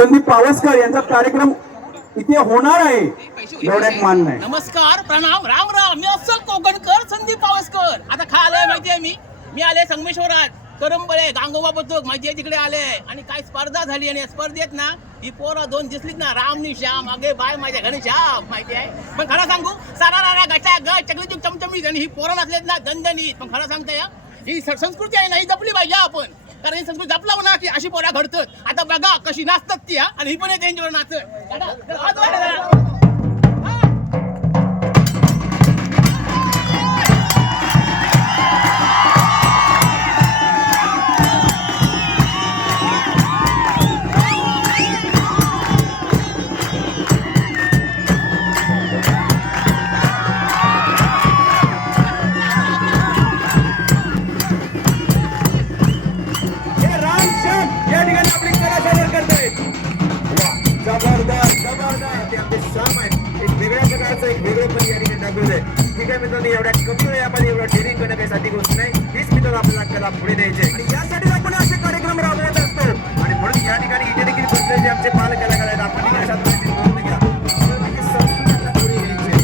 संदीप पावसकर यांचा कार्यक्रम इथे होणार आहे एवढ्यात मान नाही. नमस्कार, प्रणाम, राम राम. मी अफसल कोकणकर, संदीप पावसकर. आता खा आलोय माहितीये मी आले संगमेश्वरात, करंबळे, गांगोबा बद्दक माहितीये तिकडे आले. आणि काय स्पर्धा झाली आणि स्पर्धेत ना ही पोरं दोन दिसलीत ना, रामनी श्याम, अगे बाय माझ्या घरी श्याम माहिती आहे. पण खरं सांगू, सारा रारा गटा ग चकली चमचमीत आणि ही पोरं नसलेत ना दणदणीत. पण खरं सांगते या, ही संस्कृती आहे ना ही जपली पाहिजे आपण, कारण ही संस्कृती जपला ना की अशी पोरा घडतात. आता बघा कशी नाचतात ती, आणि ही पण त्यांच्यावर नाचत. ठीक आहे मित्रांनो, एवढ्या कमी वेळामध्ये एवढं ट्रेनिंग करण्यासाठी गोष्ट नाही. हीच मित्रांनो आपल्याला कला पुढे द्यायचे.